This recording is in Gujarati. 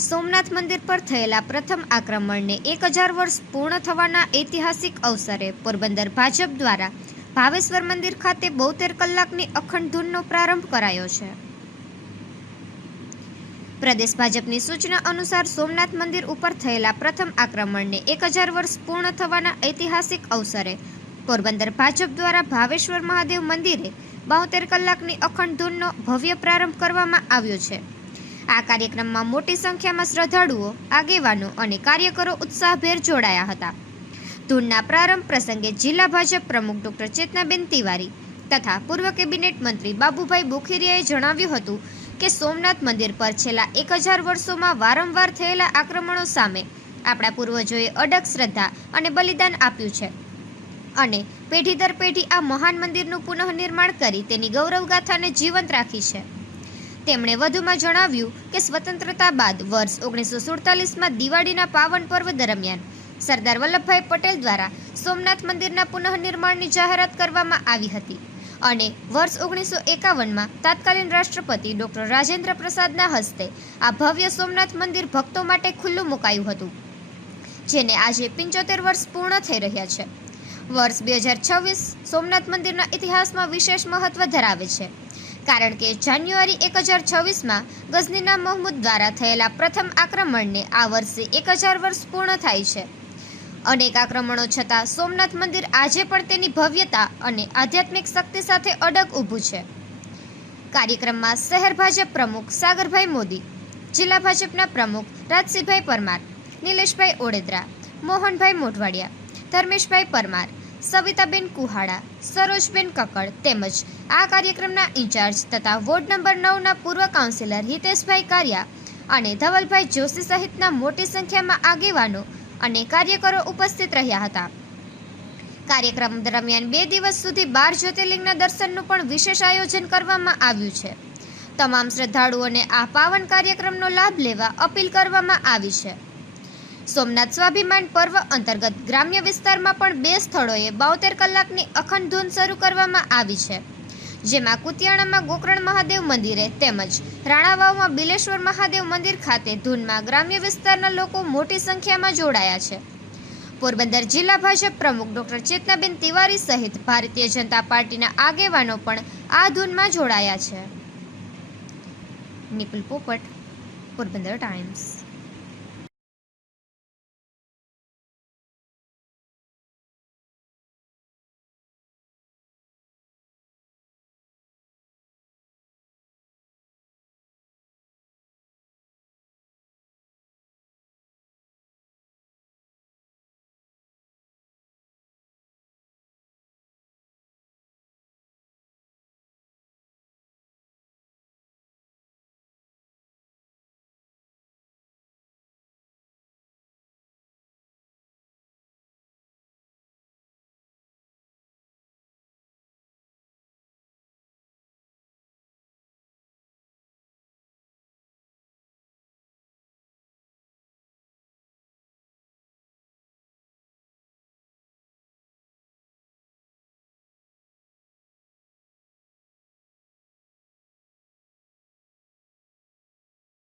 સોમનાથ મંદિર પર થયેલા પ્રથમ આક્રમણને 1000 વર્ષ પૂર્ણ થવાના ઐતિહાસિક અવસરે પોરબંદર ભાજપ દ્વારા ભાવેશ્વર મંદિર ખાતે 72 કલાકની અખંડ ધૂનનો પ્રારંભ કરાયો છે. પ્રદેશ ભાજપની સૂચના અનુસાર સોમનાથ મંદિર ઉપર થયેલા પ્રથમ આક્રમણને 1000 વર્ષ પૂર્ણ થવાના ઐતિહાસિક અવસરે પોરબંદર ભાજપ દ્વારા ભાવેશ્વર મહાદેવ મંદિરે 72 કલાકની અખંડ ધૂનનો ભવ્ય પ્રારંભ કરવામાં આવ્યો છે. આ કાર્યક્રમમાં મોટી સંખ્યામાં શ્રદ્ધાળુઓ, આગેવાનો અને કાર્યકરો ઉત્સાહભેર જોડાયા હતા. ધૂનના પ્રારંભ પ્રસંગે જિલ્લા ભાજપ પ્રમુખ ડોક્ટર ચેતનાબેન તિવારી તથા પૂર્વ કેબિનેટ મંત્રી બાબુભાઈ બોખીરિયાએ જણાવ્યું હતું કે સોમનાથ મંદિર પર છેલ્લા 1000 વર્ષોમાં વારંવાર થયેલા આક્રમણો સામે આપણા પૂર્વજોએ અડગ શ્રદ્ધા અને બલિદાન આપ્યું છે અને પેઢી દર પેઢી આ મહાન મંદિરનું પુનઃનિર્માણ કરી તેની ગૌરવગાથાને જીવંત રાખી છે. તેમણે વધુમાં જણાવ્યું કે સ્વતંત્રતા બાદ વર્ષ 1947માં દિવાળીના પાવન પર્વ દરમિયાન સરદાર વલ્લભભાઈ પટેલ દ્વારા સોમનાથ મંદિરના પુનઃનિર્માણની જાહેરાત કરવામાં આવી હતી અને વર્ષ 1951માં તત્કાલીન રાષ્ટ્રપતિ ડોક્ટર રાજેન્દ્ર પ્રસાદના હસ્તે આ ભવ્ય સોમનાથ મંદિર ભક્તો માટે ખુલ્લું મુકાયું હતું, જેને આજે 75 વર્ષ પૂર્ણ થઈ રહ્યા છે. વર્ષ 2026 સોમનાથ મંદિરના ઇતિહાસમાં વિશેષ મહત્વ ધરાવે છે, કારણ કે જાન્યુઆરી 1026માં ગઝનીના મહમૂદ દ્વારા થયેલા પ્રથમ આક્રમણને આ વર્ષે 1000 વર્ષ પૂર્ણ થાય છે. અનેક આક્રમણો છતાં સોમનાથ મંદિર આજે પણ તેની ભવ્યતા અને આધ્યાત્મિક શક્તિ સાથે અડગ ઊભું છે. કાર્યક્રમમાં શહેર ભાજપ પ્રમુખ સાગરભાઈ મોદી, જિલ્લા ભાજપના પ્રમુખ રાજસિંહભાઈ પરમાર, નિલેશભાઈ ઓડેદરા, મોહનભાઈ મોઢવાડિયા, ધર્મેશભાઈ પરમાર, સવિતાબેન કુહાડા, સરોજબેન કક્કડ તેમજ આ કાર્યક્રમના ઇન્ચાર્જ તથા વોર્ડ નંબર 9ના પૂર્વ કાઉન્સિલર હિતેશભાઈ કારિયા અને ધવલભાઈ જોશી સહિતના મોટી સંખ્યામાં આગેવાનો અને કાર્યકરો ઉપસ્થિત રહ્યા હતા. કાર્યક્રમ દરમિયાન 2 દિવસ સુધી 12 જ્યોતિર્લિંગના દર્શનનું પણ વિશેષ આયોજન કરવામાં આવ્યું છે. તમામ શ્રદ્ધાળુઓને આ પાવન કાર્યક્રમનો લાભ લેવા અપીલ કરવામાં આવી છે. સોમનાથ સ્વાભિમાન પર્વ અંતર્ગત ગ્રામ્ય વિસ્તારમાં પણ 2 સ્થળોએ 72 કલાકની અખંડ ધૂન શરૂ કરવામાં આવી છે, જેમાં કુતિયાણામાં ગોકર્ણ મહાદેવ મંદિરે તેમજ રાણાવાવમાં બિલેશ્વર મહાદેવ મંદિર ખાતે ધૂનમાં ગ્રામ્ય વિસ્તારના લોકો મોટી સંખ્યામાં જોડાયા છે. પોરબંદર જિલ્લા ભાજપ પ્રમુખ ડોક્ટર ચેતનાબેન તિવારી સહિત ભારતીય જનતા પાર્ટીના આગેવાનો પણ આ ધૂનમાં જોડાયા છે. નિપુલ પોપટ, પોરબંદર ટાઈમ્સ.